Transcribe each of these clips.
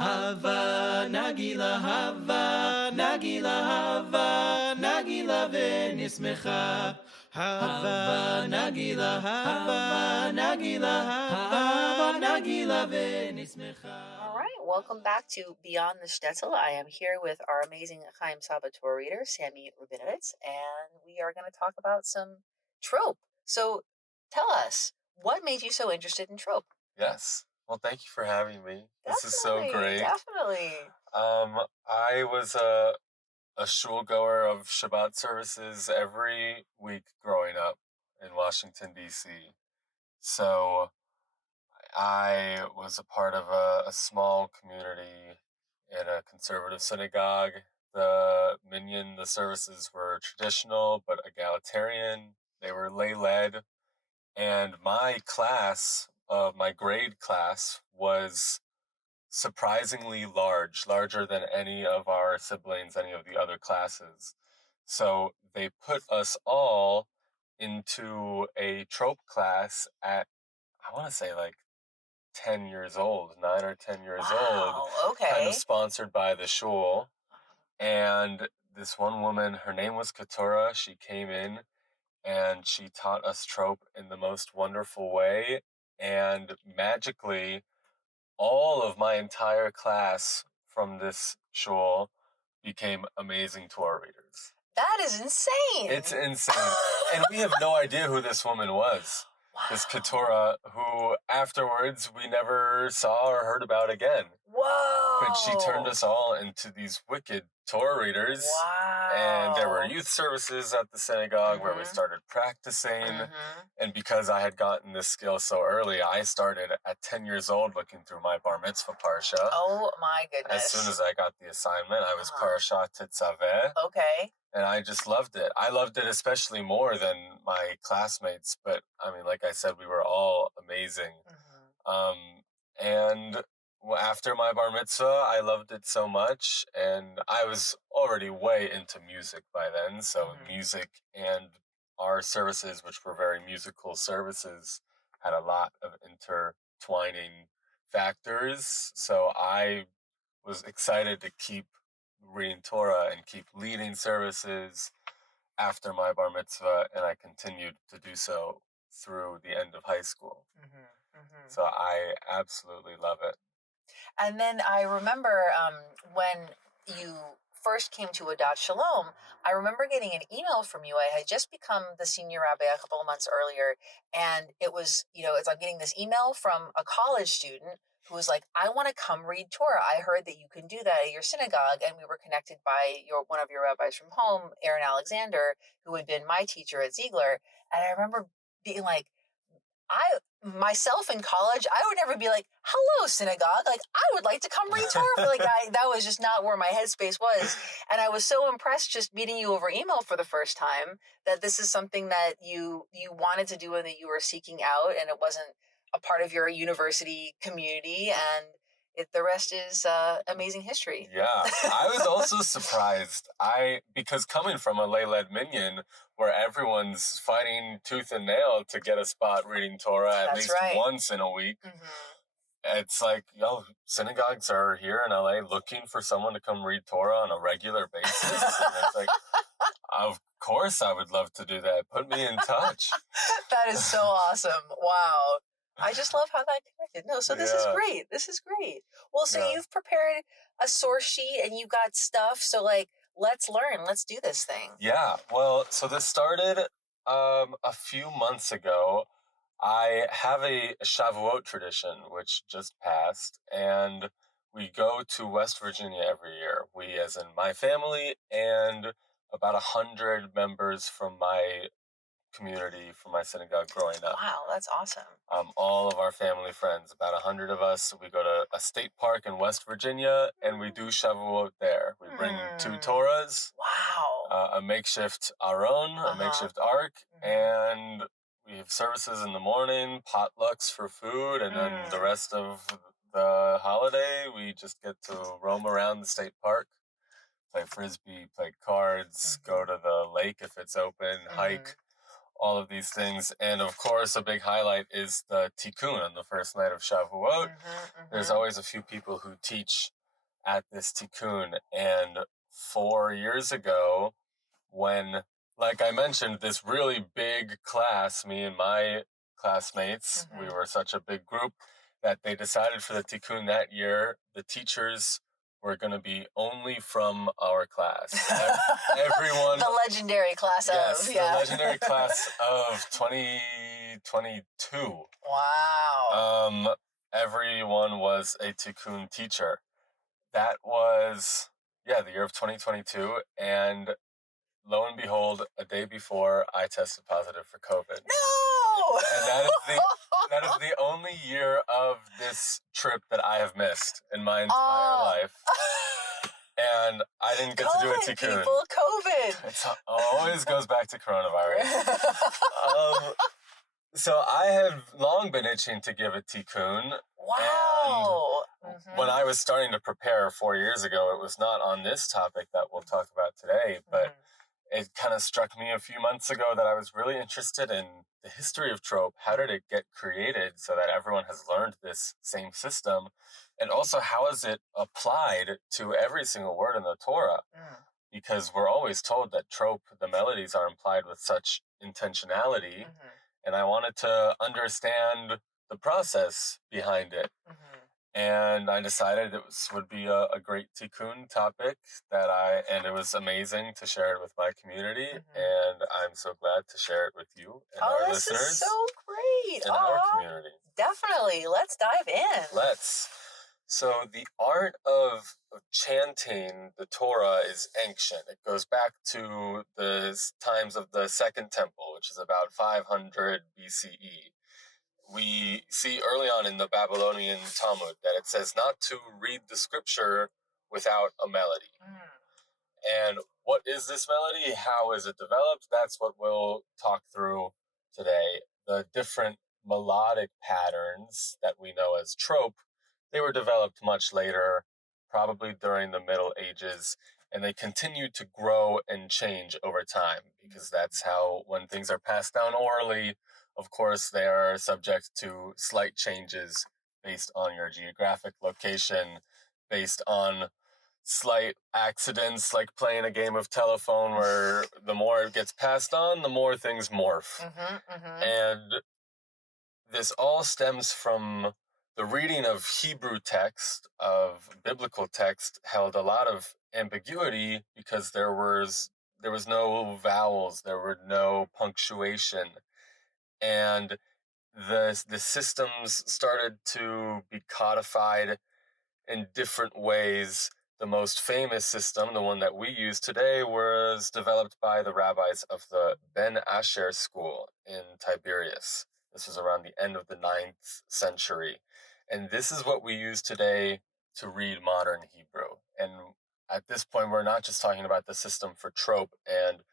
Hava Nagila Hava Nagila Hava Nagila Venismecha Hava Nagila Hava Nagila Hava Nagila Venismecha. All right, welcome back to Beyond the Shtetl. I am here with our amazing Chaim Saba Torah reader, Sammy Rabinowitz, and we are going to talk about some trope. So tell us, what made you so interested in trope? Yes. Well, thank you for having me. This is so great. Definitely. I was a shul goer of Shabbat services every week growing up in Washington, D.C. So I was a part of a small community in a conservative synagogue. The services were traditional but egalitarian. They were lay-led. And my grade class was surprisingly larger than any of our siblings, any of the other classes. So they put us all into a trope class at, I want to say 10 years old, 9 or 10 years old. Okay. Kind of sponsored by the shul. And this one woman, her name was Torah, she came in and she taught us trope in the most wonderful way. And magically, all of my entire class from this shul became amazing Torah readers. That is insane. It's insane. And we have no idea who this woman was. Wow. This Keturah, who afterwards we never saw or heard about again. Whoa. But she turned us all into these wicked Torah readers. Wow. And there were youth services at the synagogue where we started practicing. And because I had gotten this skill so early, I started at 10 years old looking through my bar mitzvah parsha. Oh my goodness. As soon as I got the assignment, I was parashat tetzaveh. Okay. And I just loved it. I loved it especially more than my classmates. But I mean, like I said, we were all amazing. And after my bar mitzvah, I loved it so much. And I was already way into music by then. So music and our services, which were very musical services, had a lot of intertwining factors. So I was excited to keep reading Torah and keep leading services after my bar mitzvah, and I continued to do so through the end of high school. So I absolutely love it. And then I remember when you first came to Adat Shalom, I remember getting an email from you. I had just become the senior rabbi a couple of months earlier, and it was, it's like getting this email from a college student who was like, I want to come read Torah. I heard that you can do that at your synagogue. And we were connected by one of your rabbis from home, Aaron Alexander, who had been my teacher at Ziegler. And I remember being like, myself in college, I would never be like, hello, synagogue. Like, I would like to come read Torah. That was just not where my headspace was. And I was so impressed just meeting you over email for the first time that this is something that you wanted to do and that you were seeking out, and it wasn't a part of your university community, and the rest is amazing history. Yeah, I was also surprised. Because coming from a lay-led minyan where everyone's fighting tooth and nail to get a spot reading Torah at least once in a week, it's like, synagogues are here in LA looking for someone to come read Torah on a regular basis. And it's like, of course I would love to do that. Put me in touch. That is so awesome. Wow. I just love how that connected. No, so this is great. This is great. Well, so you've prepared a source sheet and you've got stuff. So let's learn. Let's do this thing. Yeah. Well, so this started a few months ago. I have a Shavuot tradition, which just passed, and we go to West Virginia every year. We, as in my family, and about 100 members from my community, from my synagogue growing up. Wow, that's awesome. All of our family friends, about 100 of us. We go to a state park in West Virginia, and we do Shavuot there. We bring 2 Torahs. Wow. A makeshift Aron, a makeshift Ark, and we have services in the morning, potlucks for food, and then the rest of the holiday, we just get to roam around the state park, play frisbee, play cards, go to the lake if it's open, hike, all of these things. And of course, a big highlight is the tikkun on the first night of Shavuot. There's always a few people who teach at this tikkun. And 4 years ago, when, like I mentioned, this really big class, me and my classmates, we were such a big group that they decided for the tikkun that year, the teachers were going to be only from our class. Everyone. The legendary class yes, of, yeah. the legendary class of 2022. Wow. Everyone was a tikkun teacher. That was, the year of 2022. And lo and behold, a day before, I tested positive for COVID. No! And that is the only year of this trip that I have missed in my entire life. And I didn't get to do a tikkun. People, COVID. It always goes back to coronavirus. So I have long been itching to give a tikkun. Wow. And when I was starting to prepare 4 years ago, it was not on this topic that we'll talk about today, but it kind of struck me a few months ago that I was really interested in the history of trope. How did it get created so that everyone has learned this same system? And also, how is it applied to every single word in the Torah? Because we're always told that trope, the melodies, are implied with such intentionality. And I wanted to understand the process behind it. And I decided it would be a great tikkun topic and it was amazing to share it with my community. And I'm so glad to share it with you and our listeners. This is so great. In our community. Definitely. Let's dive in. Let's. So the art of chanting the Torah is ancient. It goes back to the times of the Second Temple, which is about 500 BCE. We see early on in the Babylonian Talmud that it says not to read the scripture without a melody. And what is this melody? How is it developed? That's what we'll talk through today. The different melodic patterns that we know as trope, they were developed much later, probably during the Middle Ages, and they continue to grow and change over time, because that's how, when things are passed down orally, of course, they are subject to slight changes based on your geographic location, based on slight accidents, like playing a game of telephone where the more it gets passed on, the more things morph. And this all stems from the reading of Hebrew text, of biblical text, held a lot of ambiguity because there was no vowels, there were no punctuation. And the systems started to be codified in different ways. The most famous system, the one that we use today, was developed by the rabbis of the Ben Asher school in Tiberias. This was around the end of the 9th century. And this is what we use today to read modern Hebrew. And at this point, we're not just talking about the system for trope and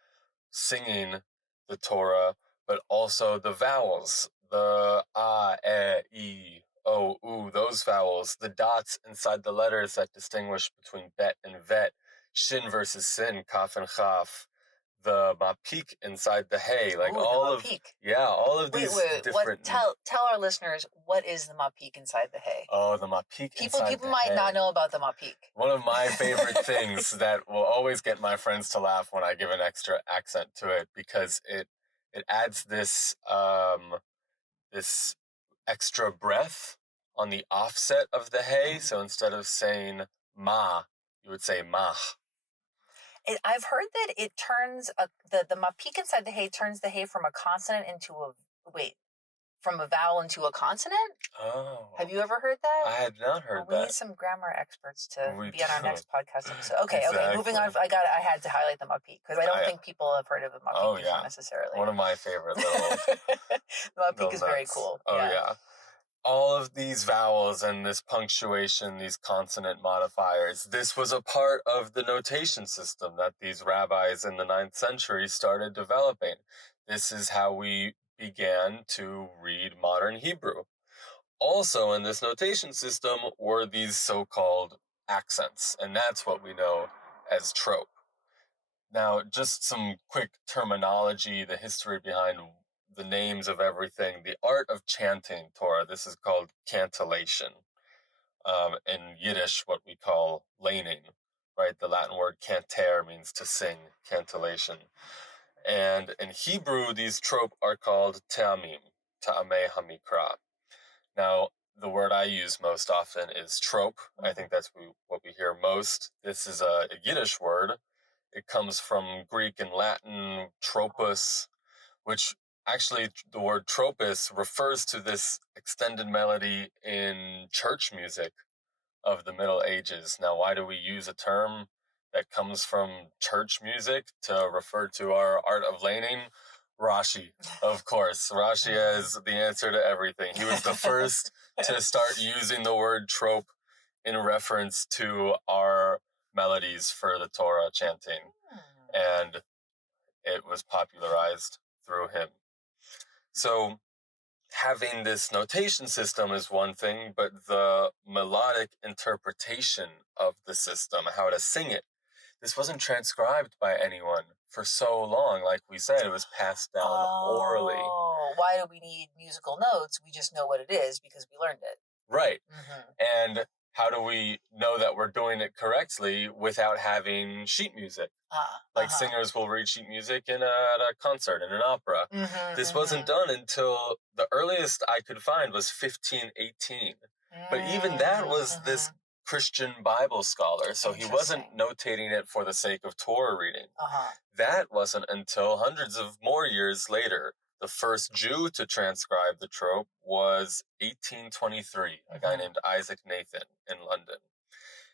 singing the Torah, but also the vowels, the e, I, O, U, those vowels, the dots inside the letters that distinguish between bet and vet, shin versus sin, kaf and chaf, the mapik inside the hay, like all of these different. Tell our listeners, what is the mapik inside the hay? Oh, the mapik inside the hay. People might not know about the mapik. One of my favorite things that will always get my friends to laugh when I give an extra accent to it, because it adds this this extra breath on the offset of the hay. So instead of saying ma, you would say mah. I've heard that it turns the mapik inside the hay turns the hay from a consonant into from a vowel into a consonant. Oh, have you ever heard that? I had not heard that. We need some grammar experts to be on our next podcast episode. Okay, exactly. Moving on. I had to highlight the mapik because I don't think people have heard of the mapik before necessarily. One of my favorite little. The mapik is very cool. Oh yeah. All of these vowels and this punctuation, these consonant modifiers, this was a part of the notation system that these rabbis in the 9th century started developing. This is how we began to read modern Hebrew. Also in this notation system were these so-called accents, and that's what we know as trope. Now, just some quick terminology, the history behind the names of everything. The art of chanting Torah, this is called cantillation. In Yiddish, what we call laning, right? The Latin word canter means to sing, cantillation. And in Hebrew, these trope are called te'amim, ta'amei hamikra. Now, the word I use most often is trope. I think that's what we hear most. This is a Yiddish word. It comes from Greek and Latin, tropus, which actually the word tropus refers to this extended melody in church music of the Middle Ages. Now, why do we use a term that comes from church music to refer to our art of laning? Rashi, of course. Rashi has the answer to everything. He was the first to start using the word trope in reference to our melodies for the Torah chanting, and it was popularized through him. So having this notation system is one thing, but the melodic interpretation of the system, how to sing it, this wasn't transcribed by anyone for so long. Like we said, it was passed down orally. Oh, why do we need musical notes? We just know what it is because we learned it. Right. And how do we know that we're doing it correctly without having sheet music? Like singers will read sheet music at a concert, in an opera. This wasn't done until the earliest I could find was 1518. But even that was this Christian Bible scholar, so he wasn't notating it for the sake of Torah reading. That wasn't until hundreds of more years later. The first Jew to transcribe the trope was 1823, a guy named Isaac Nathan in London.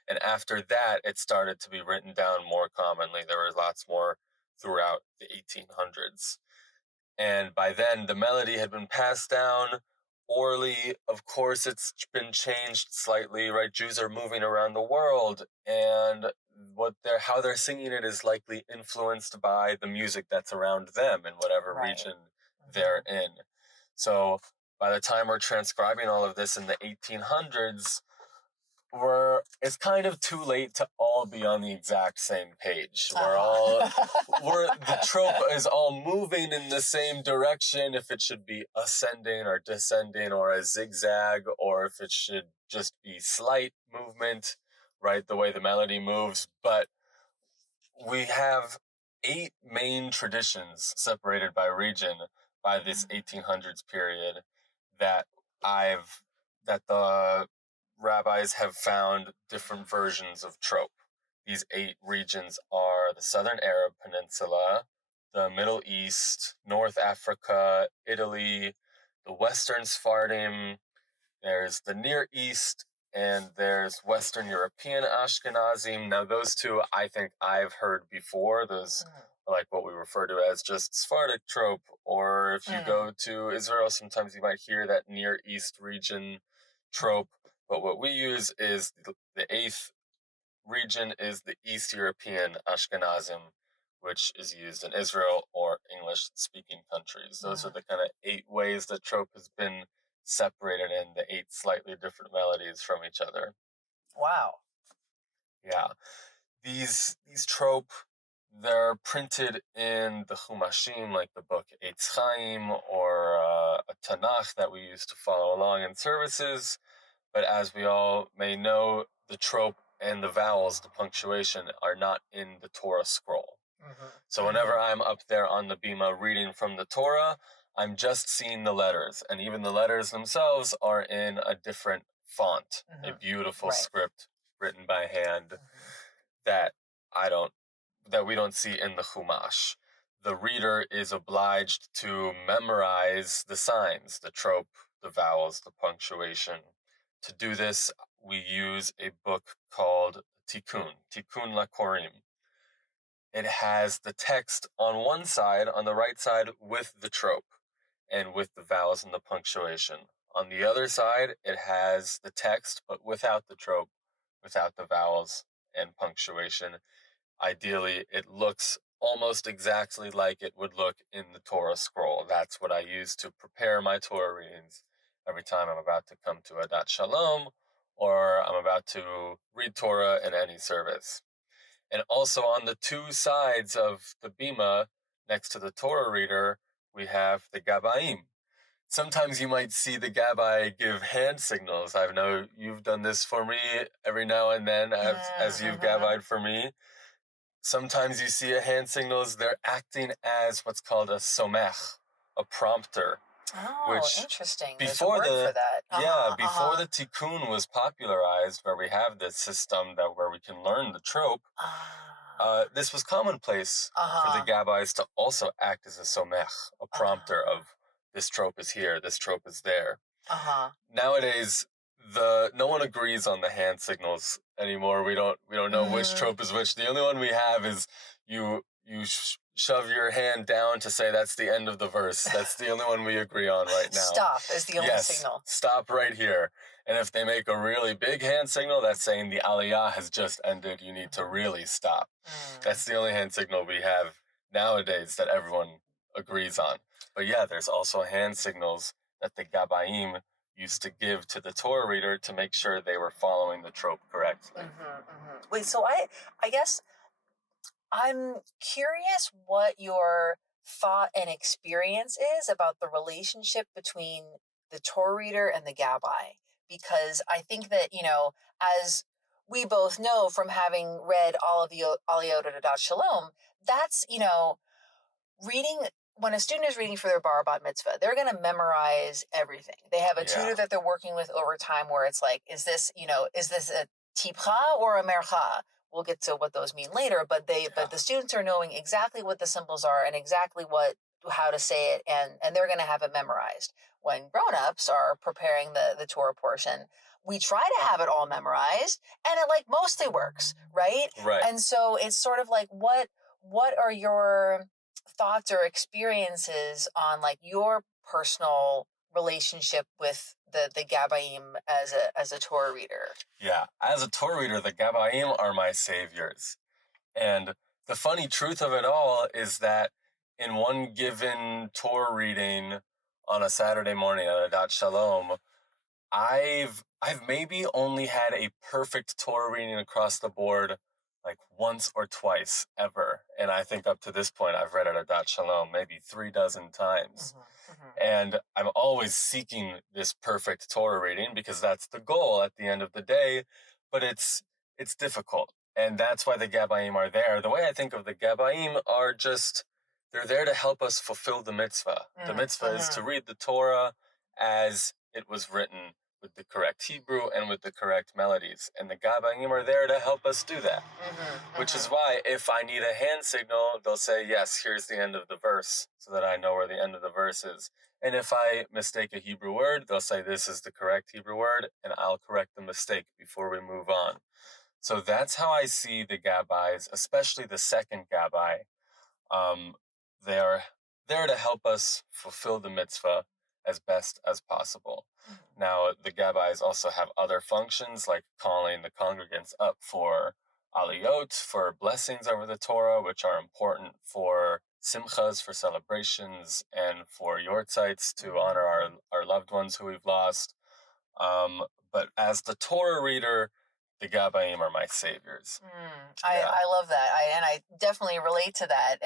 And after that, it started to be written down more commonly. There were lots more throughout the 1800s. And by then, the melody had been passed down orally. Of course, it's been changed slightly, right? Jews are moving around the world, and how they're singing it is likely influenced by the music that's around them in whatever region they're in. So by the time we're transcribing all of this in the 1800s, it's kind of too late to all be on the exact same page. The trope is all moving in the same direction, if it should be ascending or descending or a zigzag, or if it should just be slight movement, right? The way the melody moves. But we have 8 main traditions separated by region by this 1800s period that the rabbis have found different versions of trope. These 8 regions are the Southern Arab Peninsula, the Middle East, North Africa, Italy, the Western Sephardim, there's the Near East, and there's Western European Ashkenazim. Now, those two I think I've heard before. Those are like what we refer to as just Sephardic trope. Or if you go to Israel, sometimes you might hear that Near East region trope. But what we use is the 8th region is the East European Ashkenazim, which is used in Israel or English-speaking countries. Those are the kind of 8 ways that trope has been separated in, the 8 slightly different melodies from each other. Wow. Yeah. These trope, they're printed in the Chumashim, like the book Eitz Chaim, or a Tanakh that we used to follow along in services. But as we all may know, the trope and the vowels, the punctuation, are not in the Torah scroll. So whenever I'm up there on the bima reading from the Torah, I'm just seeing the letters, and even the letters themselves are in a different font, a beautiful script written by hand that we don't see in the Chumash. The reader is obliged to memorize the signs, the trope, the vowels, the punctuation. To do this, we use a book called Tikkun LaKorim. It has the text on one side, on the right side, with the trope and with the vowels and the punctuation. On the other side, it has the text, but without the trope, without the vowels and punctuation. Ideally, it looks almost exactly like it would look in the Torah scroll. That's what I use to prepare my Torah readings every time I'm about to come to Adat Shalom, or I'm about to read Torah in any service. And also on the two sides of the bima, next to the Torah reader, we have the Gabaim. Sometimes you might see the Gabbai give hand signals. I know you've done this for me every now and then as you've Gabbai'd for me. Sometimes you see a hand signals, they're acting as what's called a somech, a prompter. Oh, which interesting. Before There's a word for that. before the tikkun was popularized, where we have this system where we can learn the trope, this was commonplace for the Gabbais to also act as a somech, a prompter of this trope is here, this trope is there. Nowadays, no one agrees on the hand signals anymore. We don't know which trope is which. The only one we have is you shove your hand down to say that's the end of the verse. That's the only one we agree on right now. Stop is the only signal. Stop right here. And if they make a really big hand signal, that's saying the aliyah has just ended. You need to really stop. That's the only hand signal we have nowadays that everyone agrees on. But yeah, there's also hand signals that the Gabaim used to give to the Torah reader to make sure they were following the trope correctly. Wait, so I guess I'm curious what your thought and experience is about the relationship between the Torah reader and the Gabbai. Because I think that, as we both know from having read all of the Aliyot at Adat Shalom, that's, reading, when a student is reading for their bar bat mitzvah, they're going to memorize everything. They have a tutor that they're working with over time where it's like, is this a tipcha or a mercha? We'll get to what those mean later, but the students are knowing exactly what the symbols are and exactly how to say it, and they're going to have it memorized. When grown-ups are preparing the Torah portion, we try to have it all memorized, and it mostly works, right? Right. And so it's sort of like, what are your thoughts or experiences on your personal relationship with the Gabbaim as a Torah reader? Yeah, as a Torah reader, the Gabbaim are my saviors. And the funny truth of it all is that in one given Torah reading on a Saturday morning at Adat Shalom, I've maybe only had a perfect Torah reading across the board once or twice ever. And I think up to this point, I've read at Adat Shalom maybe 36 times. And I'm always seeking this perfect Torah reading because that's the goal at the end of the day, but it's difficult. And that's why the Gabbaim are there. The way I think of the Gabbaim are they're there to help us fulfill the mitzvah. The mitzvah is to read the Torah as it was written, with the correct Hebrew and with the correct melodies. And the Gabbaim are there to help us do that. Which is why if I need a hand signal, they'll say, yes, here's the end of the verse, so that I know where the end of the verse is. And if I mistake a Hebrew word, they'll say, this is the correct Hebrew word, and I'll correct the mistake before we move on. So that's how I see the Gabbais, especially the second Gabbai. They are there to help us fulfill the mitzvah as best as possible. Now, the Gabbais also have other functions, like calling the congregants up for aliyot, for blessings over the Torah, which are important for simchas, for celebrations, and for yortzites, to honor our loved ones who we've lost. But as the Torah reader, the Gabbaim are my saviors. I love that. I definitely relate to that.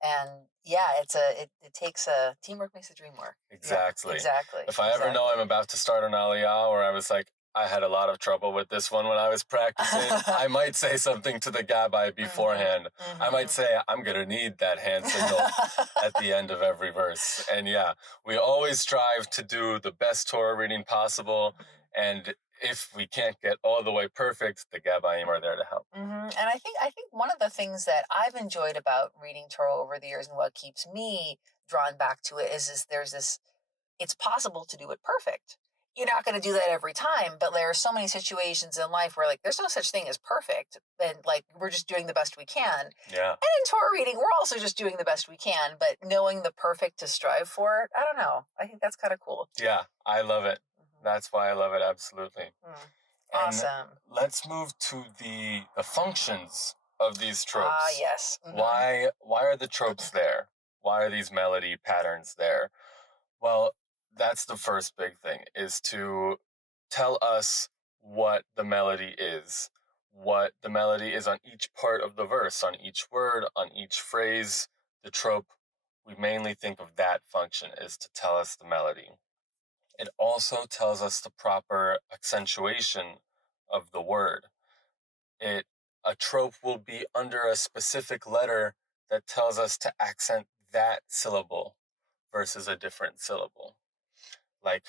And yeah, it takes teamwork makes the dream work. Exactly. Yeah, exactly. If I ever know I'm about to start an aliyah, or I was like, I had a lot of trouble with this one when I was practicing, I might say something to the Gabbai beforehand. I might say, I'm going to need that hand signal at the end of every verse. And yeah, we always strive to do the best Torah reading possible. And if we can't get all the way perfect, the Gabbaim are there to help. And I think one of the things that I've enjoyed about reading Torah over the years, and what keeps me drawn back to it, is there's this, it's possible to do it perfect. You're not going to do that every time, but there are so many situations in life where there's no such thing as perfect, and we're just doing the best we can. Yeah. And in Torah reading, we're also just doing the best we can, but knowing the perfect to strive for, I don't know. I think that's kind of cool. Yeah, I love it. That's why I love it, absolutely. Awesome. And let's move to the functions of these tropes. Yes. Why are the tropes there? Why are these melody patterns there? Well, that's the first big thing, is to tell us what the melody is. what the melody is on each part of the verse, on each word, on each phrase. The trope, we mainly think of that function is to tell us the melody. It also tells us the proper accentuation of the word. A trope will be under a specific letter that tells us to accent that syllable versus a different syllable. Like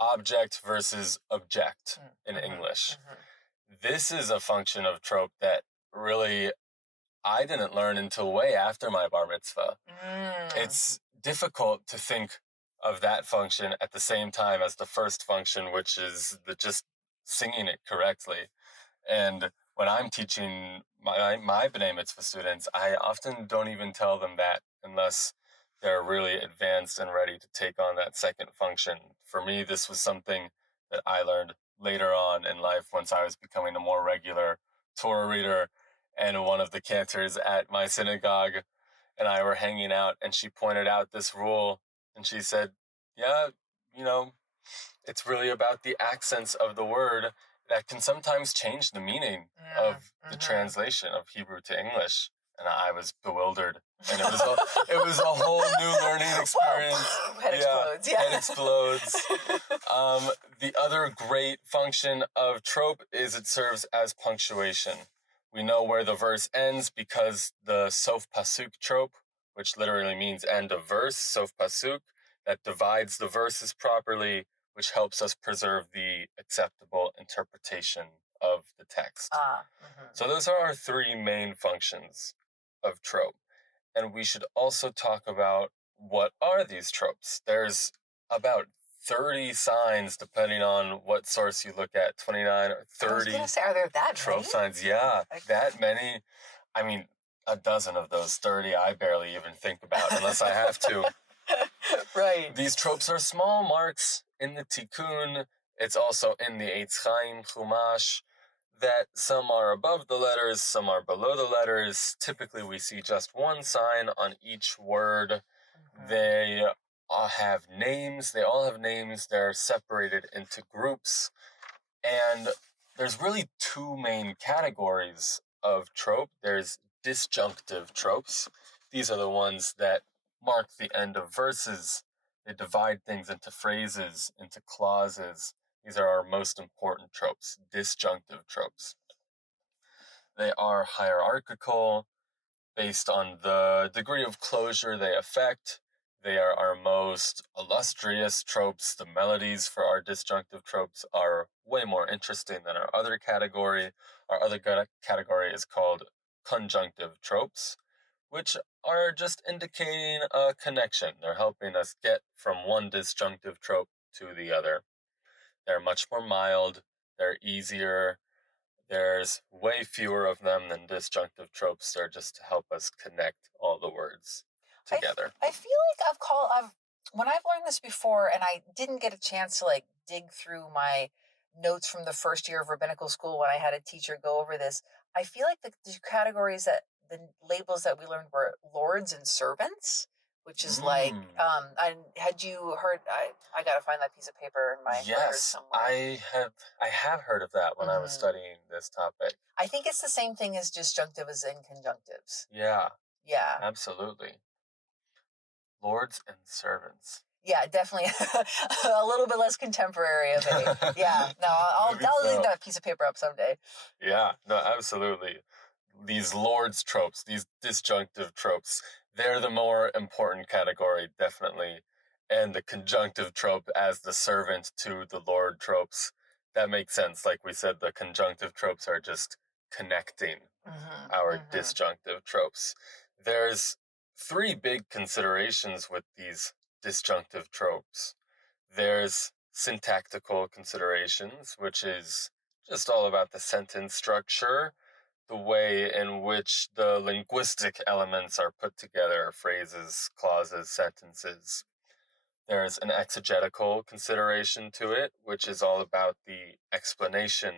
object versus object in English. This is a function of trope that really I didn't learn until way after my bar mitzvah. It's difficult to think of that function at the same time as the first function, which is just singing it correctly. And when I'm teaching my B'nai Mitzvah students, I often don't even tell them that unless they're really advanced and ready to take on that second function. For me, this was something that I learned later on in life once I was becoming a more regular Torah reader. And one of the cantors at my synagogue and I were hanging out, and she pointed out this rule, and she said, yeah, it's really about the accents of the word that can sometimes change the meaning of the translation of Hebrew to English. And I was bewildered. And it was a whole new learning experience. Head explodes. Head explodes. The other great function of trope is it serves as punctuation. We know where the verse ends because the sof pasuk trope, which literally means end of verse, sof pasuk, that divides the verses properly, which helps us preserve the acceptable interpretation of the text. So those are our three main functions of trope. And we should also talk about what are these tropes. There's about 30 signs, depending on what source you look at, 29 or 30. I was going to say, are there that trope many? signs? Yeah, that many. I mean, a dozen of those 30 I barely even think about unless I have to. Right. These tropes are small marks in the Tikkun. It's also in the Eitz Chaim Chumash that some are above the letters, some are below the letters. Typically, we see just one sign on each word. They all have names. They all have names. They're separated into groups. And there's really two main categories of trope. There's disjunctive tropes. These are the ones that mark the end of verses. They divide things into phrases, into clauses. These are our most important tropes, disjunctive tropes. They are hierarchical, based on the degree of closure they affect. They are our most illustrious tropes. The melodies for our disjunctive tropes are way more interesting than our other category. Our other category is called conjunctive tropes, which are just indicating a connection. They're helping us get from one disjunctive trope to the other. They're much more mild. They're easier. There's way fewer of them than disjunctive tropes. They're just to help us connect all the words together. I feel like when I've learned this before, and I didn't get a chance to dig through my notes from the first year of rabbinical school when I had a teacher go over this. I feel like the categories the labels that we learned were lords and servants, which is had you heard? I gotta find that piece of paper in my letters somewhere. I have heard of that when I was studying this topic. I think it's the same thing as disjunctives and conjunctives. Yeah, Yeah, absolutely. Lords and servants. Yeah, definitely a little bit less contemporary of it. Yeah, no, I'll leave that piece of paper up someday. Yeah, no, absolutely. These lords tropes, these disjunctive tropes, they're the more important category, definitely. And the conjunctive trope as the servant to the lord tropes, that makes sense. Like we said, the conjunctive tropes are just connecting our disjunctive tropes. There's three big considerations with these disjunctive tropes. There's syntactical considerations, which is just all about the sentence structure, the way in which the linguistic elements are put together, phrases, clauses, sentences. There's an exegetical consideration to it, which is all about the explanation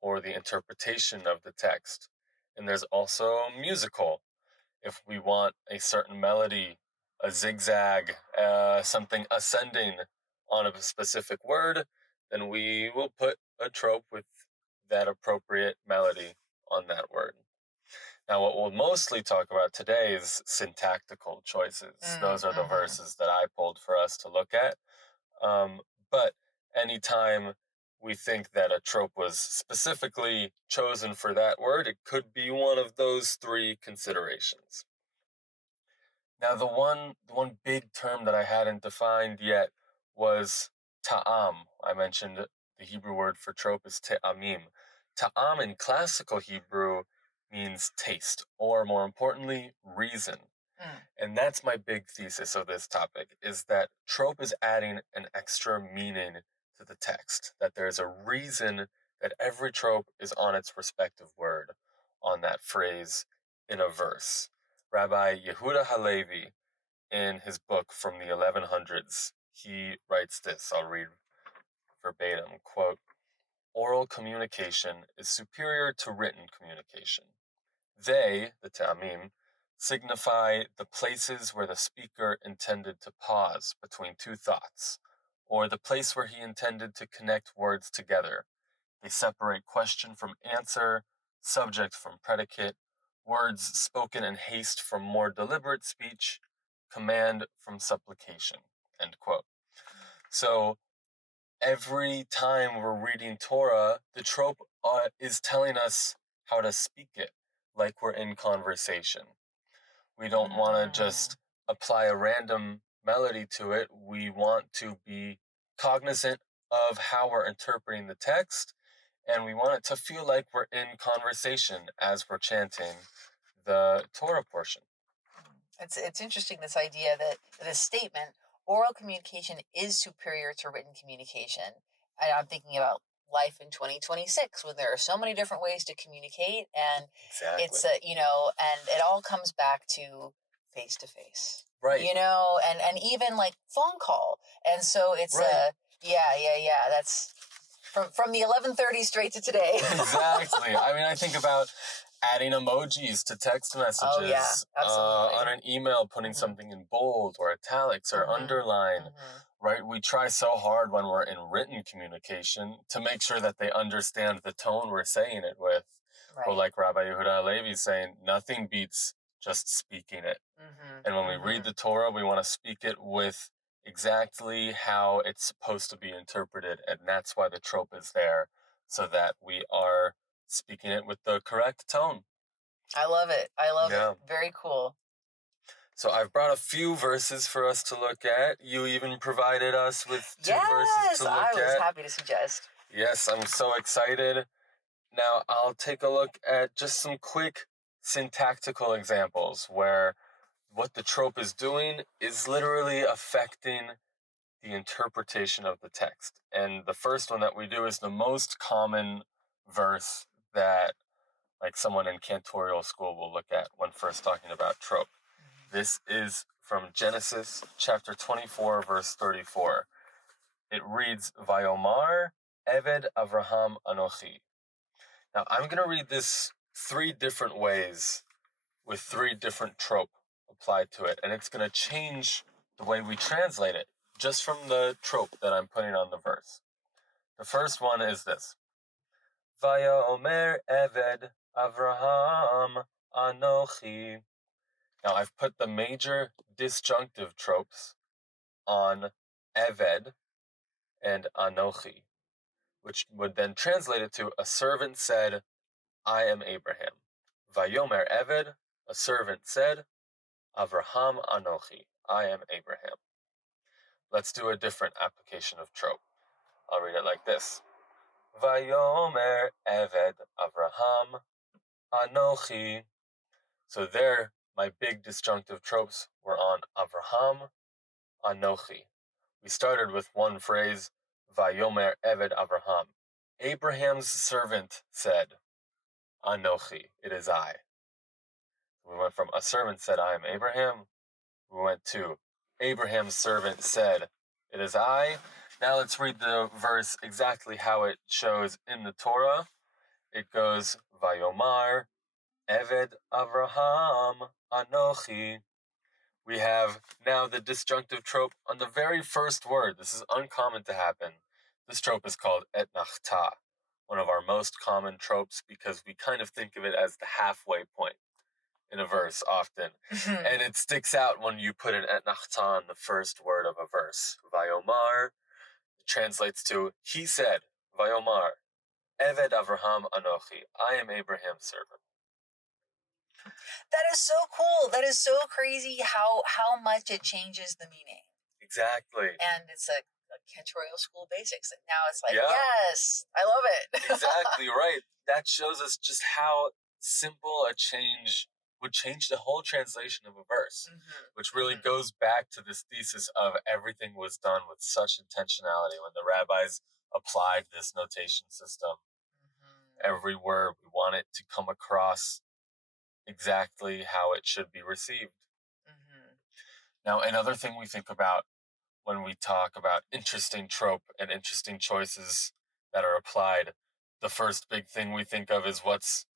or the interpretation of the text. And there's also musical. If we want a certain melody, a zigzag, something ascending on a specific word, then we will put a trope with that appropriate melody on that word. Now, what we'll mostly talk about today is syntactical choices. Those are the verses that I pulled for us to look at. But anytime we think that a trope was specifically chosen for that word, it could be one of those three considerations. Now, the one big term that I hadn't defined yet was ta'am. I mentioned the Hebrew word for trope is te'amim. Ta'am in classical Hebrew means taste, or more importantly, reason. And that's my big thesis of this topic, is that trope is adding an extra meaning to the text, that there's a reason that every trope is on its respective word on that phrase in a verse. Rabbi Yehuda Halevi, in his book from the 1100s, he writes this, I'll read verbatim, quote, "Oral communication is superior to written communication. They, the ta'amim, signify the places where the speaker intended to pause between two thoughts, or the place where he intended to connect words together. They separate question from answer, subject from predicate, words spoken in haste from more deliberate speech, command from supplication." End quote. So every time we're reading Torah, the trope is telling us how to speak it, like we're in conversation. We don't want to just apply a random melody to it. We want to be cognizant of how we're interpreting the text, and we want it to feel like we're in conversation as we're chanting the Torah portion. It's interesting, this idea that this statement, oral communication is superior to written communication. And I'm thinking about life in 2026 when there are so many different ways to communicate, and Exactly. it's and it all comes back to face to face, right? And even like phone call, and so it's right. That's from the 1130s straight to today. Exactly. I mean, I think about adding emojis to text messages. Oh, yeah, absolutely. On an email, putting something in bold or italics or underline. Right? We try so hard when we're in written communication to make sure that they understand the tone we're saying it with. Right. But like Rabbi Yehuda Halevi saying, nothing beats just speaking it. And when we read the Torah, we want to speak it with exactly how it's supposed to be interpreted. And that's why the trope is there, so that we are speaking it with the correct tone. I love it. It. Very cool. So I've brought a few verses for us to look at. You even provided us with two verses to look at. Yes, I was happy to suggest. Yes, I'm so excited. Now I'll take a look at just some quick syntactical examples where what the trope is doing is literally affecting the interpretation of the text. And the first one that we do is the most common verse that like someone in cantorial school will look at when first talking about trope. This is from Genesis chapter 24, verse 34. It reads, "Vayomar Eved Avraham Anochi." Now, I'm going to read this three different ways with three different trope applied to it, and it's going to change the way we translate it just from the trope that I'm putting on the verse. The first one is this. Vayomer Eved Avraham Anochi. Now, I've put the major disjunctive tropes on Eved and Anochi, which would then translate it to, a servant said, I am Abraham. Vayomer Eved, a servant said, Avraham Anochi, I am Abraham. Let's do a different application of trope. I'll read it like this. Vayomer Eved Avraham Anochi. So there, my big disjunctive tropes were on Avraham, Anochi. We started with one phrase, Vayomer Eved Avraham. Abraham's servant said, Anochi, it is I. We went from a servant said, I am Abraham. We went to Abraham's servant said, it is I. Now let's read the verse exactly how it shows in the Torah. It goes, Vayomar Eved Avraham Anochi. We have now the disjunctive trope on the very first word. This is uncommon to happen. This trope is called etnachta, one of our most common tropes because we kind of think of it as the halfway point in a verse often. And it sticks out when you put an etnachta on the first word of a verse. Vayomar translates to, he said, Vayomar, Eved Avraham Anochi, I am Abraham's servant. That is so cool. That is so crazy how much it changes the meaning. Exactly. And it's a cantorial school basics. And now it's like, yes, I love it. Exactly right. That shows us just how simple a change would change the whole translation of a verse, which really goes back to this thesis of everything was done with such intentionality when the rabbis applied this notation system. Every word, we want it to come across exactly how it should be received. Now, another thing we think about when we talk about interesting trope and interesting choices that are applied, the first big thing we think of is what's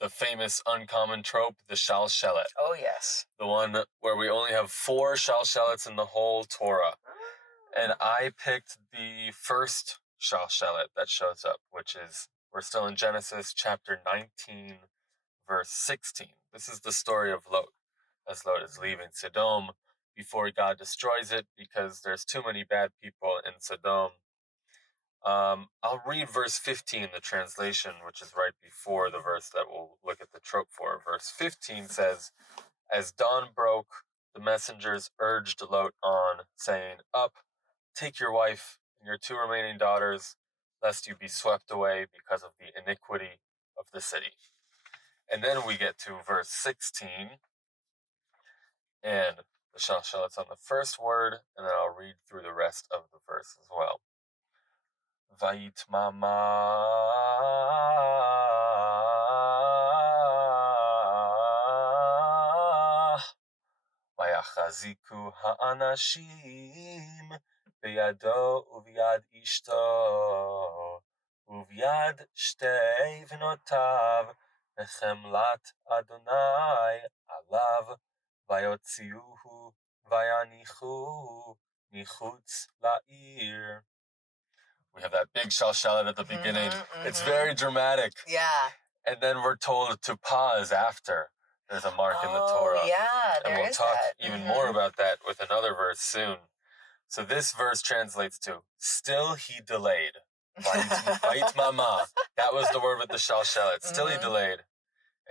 the famous uncommon trope, the shalshelet. Oh, yes. The one where we only have 4 shalshelets in the whole Torah. And I picked the first shalshelet that shows up, which is, we're still in Genesis chapter 19, verse 16. This is the story of Lot, as Lot is leaving Sodom before God destroys it because there's too many bad people in Sodom. I'll read verse 15, the translation, which is right before the verse that we'll look at the trope for. Verse 15 says, as dawn broke, the messengers urged Lot on, saying, up, take your wife and your 2 remaining daughters, lest you be swept away because of the iniquity of the city. And then we get to verse 16, and the shalshelet's on the first word, and then I'll read through the rest of the verse as well. Vayitmama Vayachaziku ha'anashim beyado uvyad ishto uvyad shtei vnotav vechemlat Adonai alav vayotziuhu vayanichu michutz la'ir. We have that big shalshelet at the beginning. It's very dramatic. Yeah. And then we're told to pause after. There's a mark in the Torah. Oh, yeah, and we'll talk even more about that with another verse soon. So this verse translates to, still he delayed. Vayit mama. That was the word with the shalshelet. Still he delayed.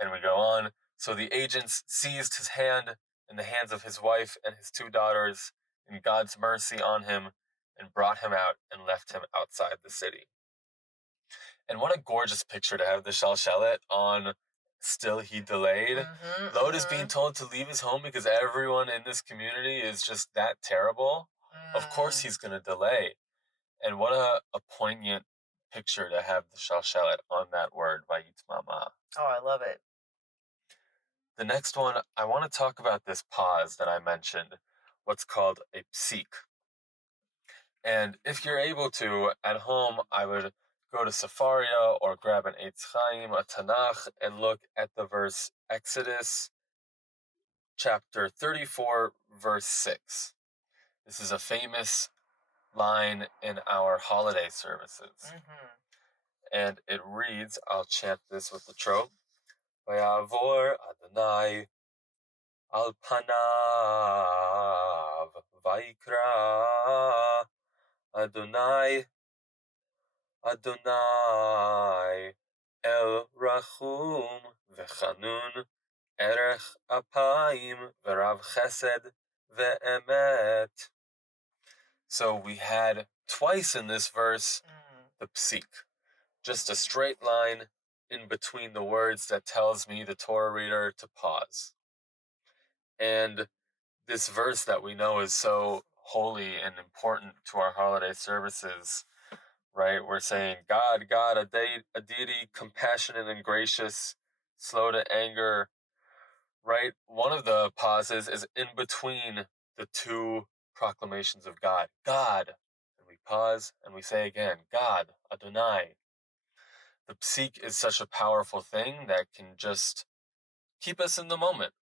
And we go on. So the agents seized his hand in the hands of his wife and his 2 daughters in God's mercy on him, and brought him out and left him outside the city. And what a gorgeous picture to have the shalshelet on still he delayed. Lot is being told to leave his home because everyone in this community is just that terrible. Of course he's going to delay. And what a poignant picture to have the shalshelet on that word, vayit mama. Oh, I love it. The next one, I want to talk about this pause that I mentioned, what's called a psik. And if you're able to, at home, I would go to Sefaria or grab an Eitz Chaim, a Tanakh, and look at the verse Exodus chapter 34, verse 6. This is a famous line in our holiday services. And it reads, I'll chant this with the trope, Vayavor Adonai al panav vayikra Adonai, Adonai, El Rachum Vechanun, Erech Apayim Verav Chesed Ve'emet. So we had twice in this verse the psik, just a straight line in between the words that tells me, the Torah reader, to pause. And this verse that we know is so holy and important to our holiday services, right? We're saying, God, a deity, compassionate and gracious, slow to anger, right? One of the pauses is in between the 2 proclamations of God. God, and we pause and we say again, God, Adonai. The psik is such a powerful thing that can just keep us in the moment,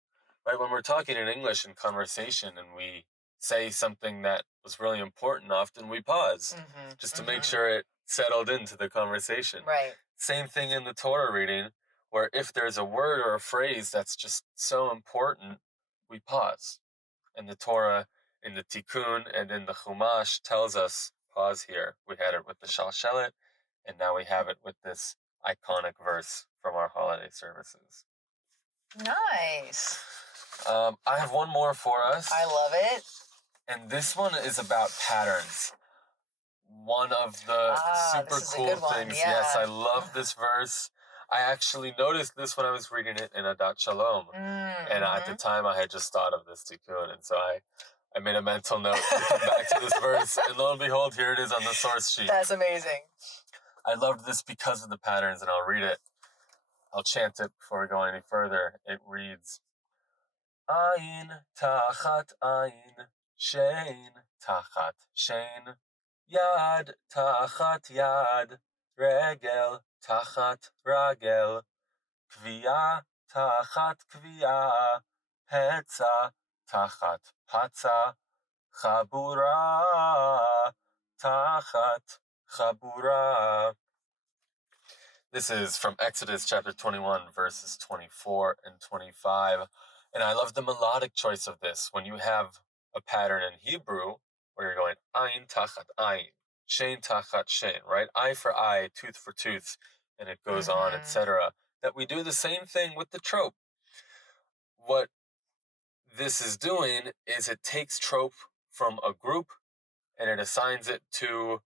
right? When we're talking in English in conversation and we say something that was really important, often we pause just to make sure it settled into the conversation. Right. Same thing in the Torah reading, where if there's a word or a phrase that's just so important, we pause. And the Torah in the Tikkun and in the Chumash tells us, pause here. We had it with the Shalshelet, and now we have it with this iconic verse from our holiday services. Nice. I have one more for us. I love it. And this one is about patterns. One of the super cool things. Yeah. Yes, I love this verse. I actually noticed this when I was reading it in Adat Shalom. And at the time, I had just thought of this tikkun. And so I made a mental note to come back to this verse. And lo and behold, here it is on the source sheet. That's amazing. I loved this because of the patterns, and I'll read it. I'll chant it before we go any further. It reads, Ayin tachat ayin, shein tachat shein, yad tachat yad, regel tachat ragel, kviya tachat kviya, petza tachat patza, chabura tachat chabura. This is from Exodus chapter 21, verses 24 and 25. And I love the melodic choice of this. When you have a pattern in Hebrew, where you're going, ayin tachat ayin, shein tachat shein, right? Eye for eye, tooth for tooth, and it goes on, etc. That we do the same thing with the trope. What this is doing is it takes trope from a group, and it assigns it to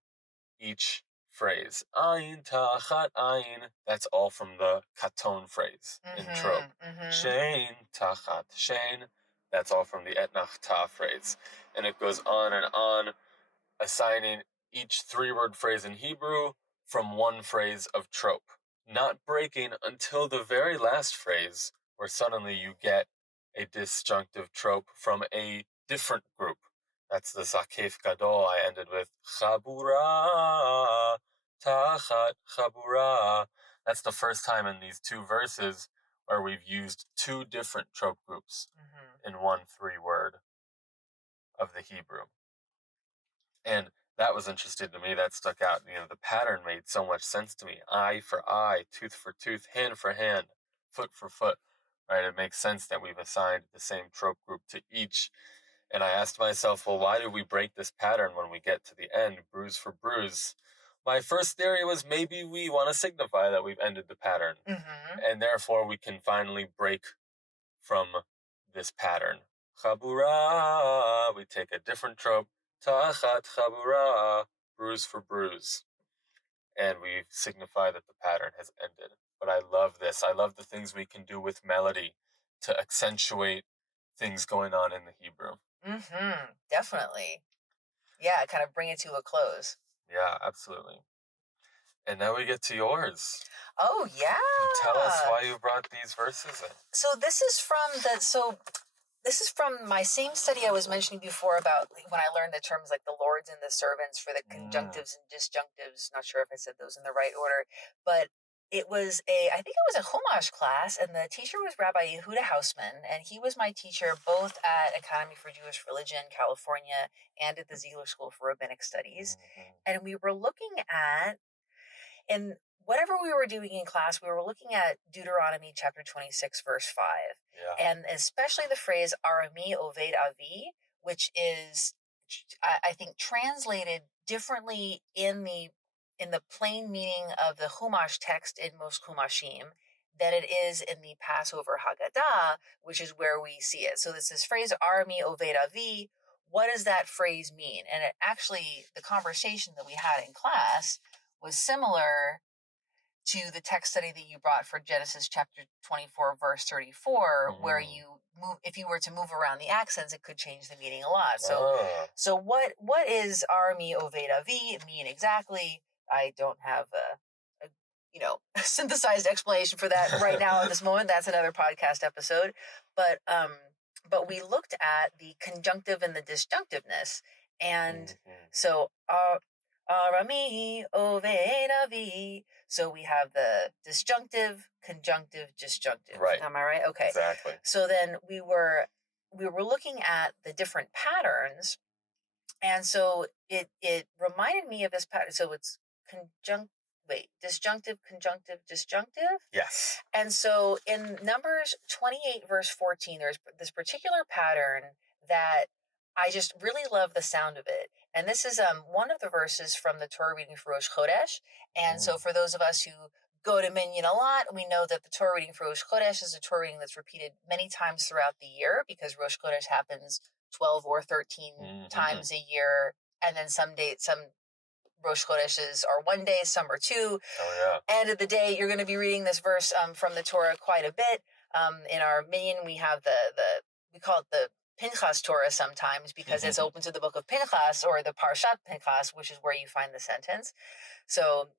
each phrase. Ayin tachat ayin, that's all from the katon phrase in trope. Shein tachat shein, that's all from the etnach ta phrase. And it goes on, assigning each three-word phrase in Hebrew from one phrase of trope. Not breaking until the very last phrase, where suddenly you get a disjunctive trope from a different group. That's the Zakef Gadol I ended with. Chabura, tachat chabura. That's the first time in these two verses where we've used two different trope groups in one three-word of the Hebrew. And that was interesting to me. That stuck out. You know, the pattern made so much sense to me. Eye for eye, tooth for tooth, hand for hand, foot for foot. Right? It makes sense that we've assigned the same trope group to each. And I asked myself, well, why do we break this pattern when we get to the end, bruise for bruise? My first theory was maybe we want to signify that we've ended the pattern. And therefore we can finally break from this pattern. Chabura, we take a different trope. Tachat chabura, bruise for bruise. And we signify that the pattern has ended. But I love this. I love the things we can do with melody to accentuate things going on in the Hebrew. Definitely. Yeah, kind of bring it to a close. Yeah, absolutely. And now we get to yours. Oh, yeah. Tell us why you brought these verses in. So this is from my same study I was mentioning before about when I learned the terms like the lords and the servants for the conjunctives and disjunctives. Not sure if I said those in the right order, but I think it was a Chumash class, and the teacher was Rabbi Yehuda Hausman, and he was my teacher both at Academy for Jewish Religion, California, and at the Ziegler School for Rabbinic Studies. And we were looking at, in whatever we were doing in class, we were looking at Deuteronomy chapter 26, verse 5. Yeah. And especially the phrase Arami Oved Avi, which is, I think, translated differently in the plain meaning of the Chumash text in most Chumashim than it is in the Passover Haggadah, which is where we see it. So there's this phrase, Arami Oved Avi. What does that phrase mean? And it actually, the conversation that we had in class was similar to the text study that you brought for Genesis chapter 24, verse 34, where if you were to move around the accents, it could change the meaning a lot. So what is Arami Oved Avi mean exactly? I don't have a synthesized explanation for that right now at this moment. That's another podcast episode. But we looked at the conjunctive and the disjunctiveness. And so Arami Oved Avi. So we have the disjunctive, conjunctive, disjunctive. Right. Am I right? Okay. Exactly. So then we were looking at the different patterns, and so it reminded me of this pattern. So it's disjunctive, conjunctive, disjunctive. Yes. And so in Numbers 28, verse 14, there's this particular pattern that I just really love the sound of it. And this is one of the verses from the Torah reading for Rosh Chodesh. And so for those of us who go to Minyan a lot, we know that the Torah reading for Rosh Chodesh is a Torah reading that's repeated many times throughout the year, because Rosh Chodesh happens 12 or 13 times a year. And then some Rosh Chodeshes are one day, some are two. Oh, yeah. End of the day, you're going to be reading this verse from the Torah quite a bit. In our Minyan, we have we call it the Pinchas Torah sometimes, because it's open to the book of Pinchas, or the Parshat Pinchas, which is where you find the sentence. So,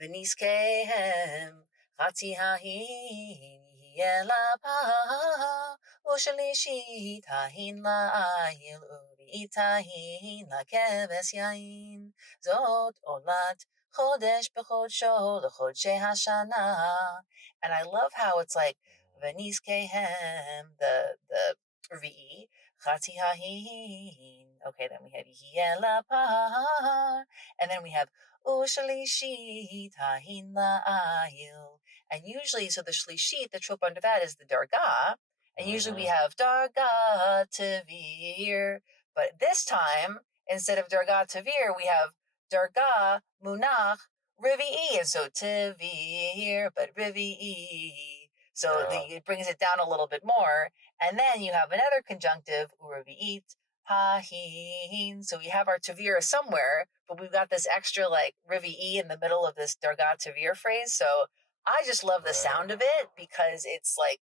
V'niskehem chatzi hahin yela pa u'shalishit hahin la'ayil u'v'itahin la'keves yain zot olat chodesh b'chodsho l'chodshei hashana. And I love how it's like v'niskehem, the Re'i, chatzi hahin. Okay, then we have yela pa, and then we have Ushalishit hahin la'ayil. And usually, so the shlishit, the trope under that is the dargah. And usually we have dargah tavir. But this time, instead of dargah tavir, we have dargah munach rivi'i. And so tavir, but rivi'i. So it brings it down a little bit more. And then you have another conjunctive, urivi'it hahin. So we have our tavir somewhere, but we've got this extra like rivi'i in the middle of this dargah tavir phrase. So I just love the sound of it, because it's like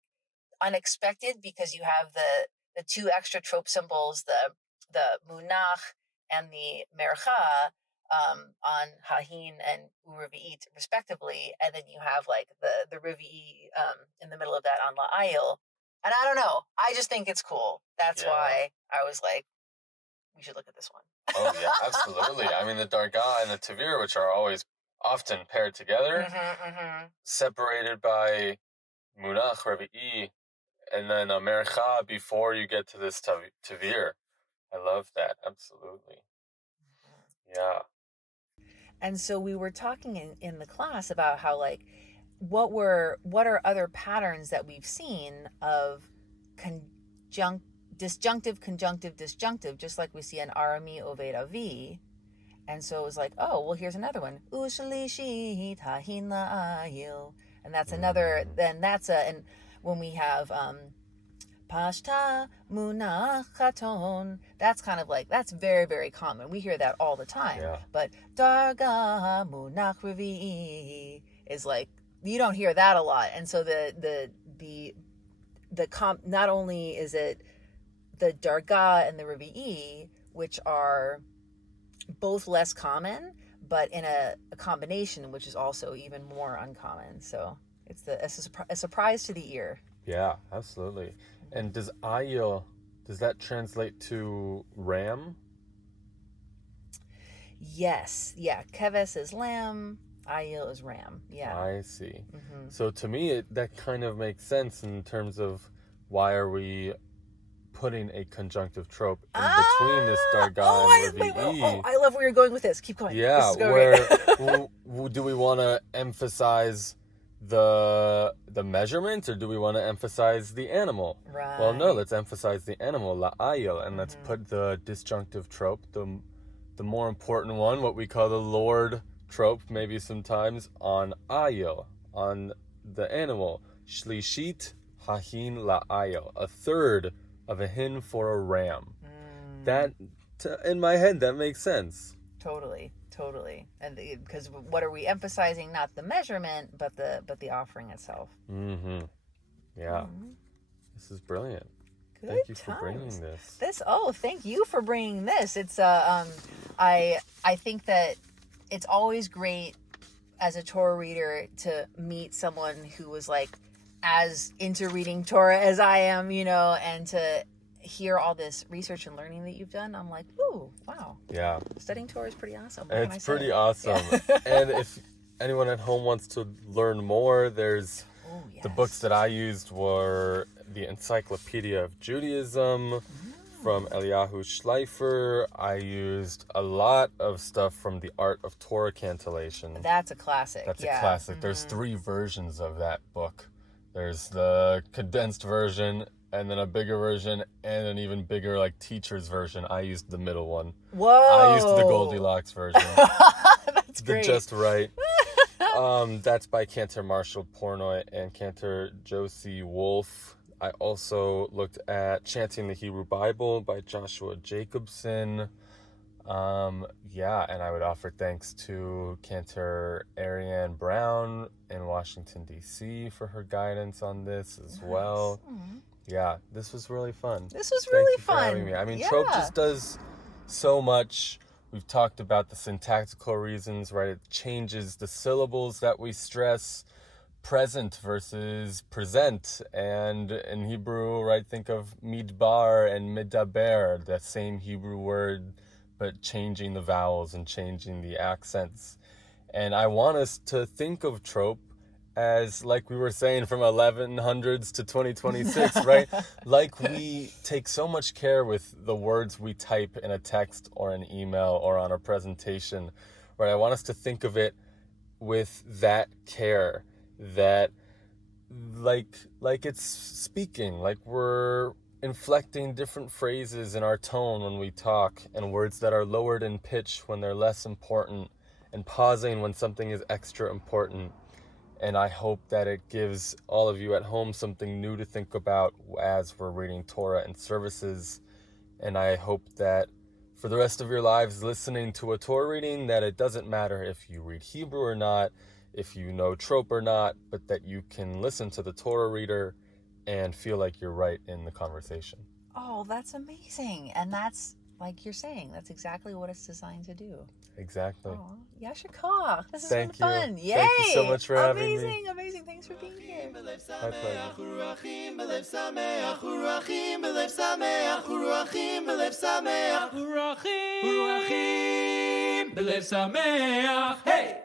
unexpected, because you have the two extra trope symbols, the munach and the mercha, on hahin and urivi'it respectively, and then you have like the rivi'i in the middle of that on la'ayil. And I don't know, I just think it's cool. That's why I was like, we should look at this one. Oh, yeah, absolutely. I mean, the dargah and the tavir, which are always often paired together, separated by munach, revi'i, and then a mercha before you get to this tavir. I love that, absolutely. Yeah. And so we were talking in the class about how, like, what are other patterns that we've seen of disjunctive, conjunctive, disjunctive, just like we see in Arami Oved Avi. And so it was like, oh, well, here's another one. Ushalishit hahin la'ayil. And that's another, then that's and when we have Pashta munach chaton, that's kind of like, that's very, very common. We hear that all the time. Yeah. But dargah munach revi'i is like, you don't hear that a lot. And so not only is it the dargah and the revi'i, which are both less common, but in a combination, which is also even more uncommon. So it's a surprise to the ear. Yeah, absolutely. And does ayil, does that translate to ram? Yes. Yeah. Keves is lamb. Ayil is ram. Yeah. I see. So to me, that kind of makes sense in terms of why are we putting a conjunctive trope in between this dargah and revi'i. I love where you're going with this. Keep going. Yeah, where do we want to emphasize the measurement, or do we want to emphasize the animal? Right. Well, no, let's emphasize the animal, la'ayil, and let's put the disjunctive trope, the more important one, what we call the Lord trope, maybe sometimes, on ayil, on the animal. Shlishit hahin la'ayil, a third of a hin for a ram. That, in my head, that makes sense. Totally. And because what are we emphasizing? Not the measurement, but the offering itself. Yeah. This is brilliant. Good Thank you times. for bringing this. Thank you for bringing this. It's I think that it's always great as a Torah reader to meet someone who was like as into reading Torah as I am, and to hear all this research and learning that you've done. I'm like, ooh, wow. Yeah. Studying Torah is pretty awesome. It's pretty awesome. Yeah. And if anyone at home wants to learn more, there's the books that I used were the Encyclopedia of Judaism, from Eliyahu Schleifer. I used a lot of stuff from the Art of Torah Cantillation. That's a classic. That's a classic. There's 3 versions of that book. There's the condensed version, and then a bigger version, and an even bigger, like, teacher's version. I used the middle one. Whoa! I used the Goldilocks version. That's great. Just right. That's by Cantor Marshall Pornoy and Cantor Josie Wolf. I also looked at Chanting the Hebrew Bible by Joshua Jacobson. And I would offer thanks to Cantor Ariane Brown in Washington, D.C. for her guidance on this as well. Yeah, this was really fun. This was really fun. Thank you for having me. I mean, Trope just does so much. We've talked about the syntactical reasons, right? It changes the syllables that we stress, present versus present. And in Hebrew, right, think of midbar and medaber, the same Hebrew word, but changing the vowels and changing the accents. And I want us to think of Trope as, like we were saying, from 1100s to 2026, right? Like we take so much care with the words we type in a text or an email or on a presentation, right? I want us to think of it with that care, that like it's speaking, like we're inflecting different phrases in our tone when we talk, and words that are lowered in pitch when they're less important, and pausing when something is extra important. And I hope that it gives all of you at home something new to think about as we're reading Torah and services. And I hope that for the rest of your lives listening to a Torah reading, that it doesn't matter if you read Hebrew or not, if you know Trope or not, but that you can listen to the Torah reader and feel like you're right in the conversation. Oh, that's amazing. And that's, like you're saying, that's exactly what it's designed to do. Exactly. Oh, Yasher Koach. This has been Thank you. fun. Yay! Thank you so much for having me. Amazing, amazing. Thanks for being here. My pleasure. Hey!